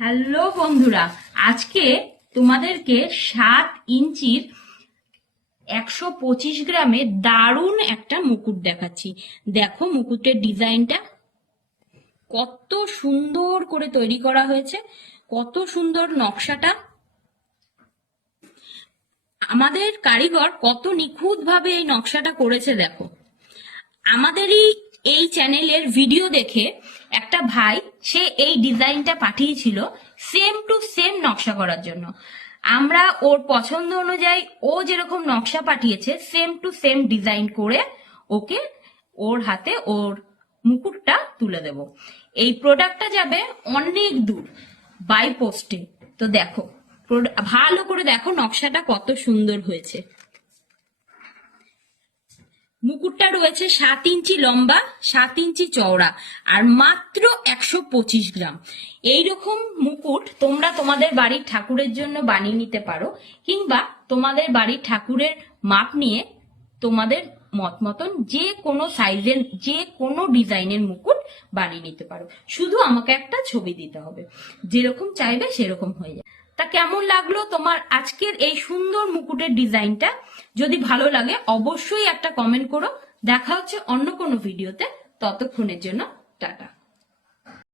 Hello বন্ধুরা, আজকে তোমাদেরকে সাত ইঞ্চির একশো পঁচিশ গ্রামে দারুণ একটা মুকুট দেখাচ্ছি। দেখো মুকুটের ডিজাইনটা কত সুন্দর করে তৈরি করা হয়েছে, কত সুন্দর নকশাটা। আমাদের কারিগর কত নিখুঁত ভাবে এই নকশাটা করেছে, দেখো। আমাদেরই এই চ্যানেলের ভিডিও দেখে একটা ভাই, সে এই ডিজাইনটা পাঠিয়েছিল সেম টু সেম নকশা করার জন্য। আমরা ওর পছন্দ অনুযায়ী ও যেরকম নকশা পাঠিয়েছে সেম টু সেম ডিজাইন করে ওকে ওর হাতে ওর মুকুটটা তুলে দেব। এই প্রোডাক্টটা যাবে অনেক দূর বাই পোস্টে তো দেখো ভালো করে দেখো নকশাটা কত সুন্দর হয়েছে। মুকুটটা রয়েছে সাত ইঞ্চি লম্বা, সাত ইঞ্চি চওড়া, আর মাত্র একশো পঁচিশ গ্রাম। এইরকম মুকুট তোমরা তোমাদের বাড়ির ঠাকুরের জন্য বানিয়ে নিতে পারো, কিংবা তোমাদের বাড়ির ঠাকুরের মাপ নিয়ে তোমাদের মত মতন যে কোনো সাইজের, যে কোনো ডিজাইনের মুকুট বানিয়ে নিতে পারো। শুধু আমাকে একটা ছবি দিতে হবে। যেরকম চাইবে সেরকম হয়ে যাবে। তা কেমন লাগল তোমার আজকের এই সুন্দর মুকুটের ডিজাইনটা? যদি ভালো লাগে, অবশ্যই একটা কমেন্ট করো। দেখা হচ্ছে অন্য কোনো ভিডিওতে ততক্ষণের জন্য, টাটা।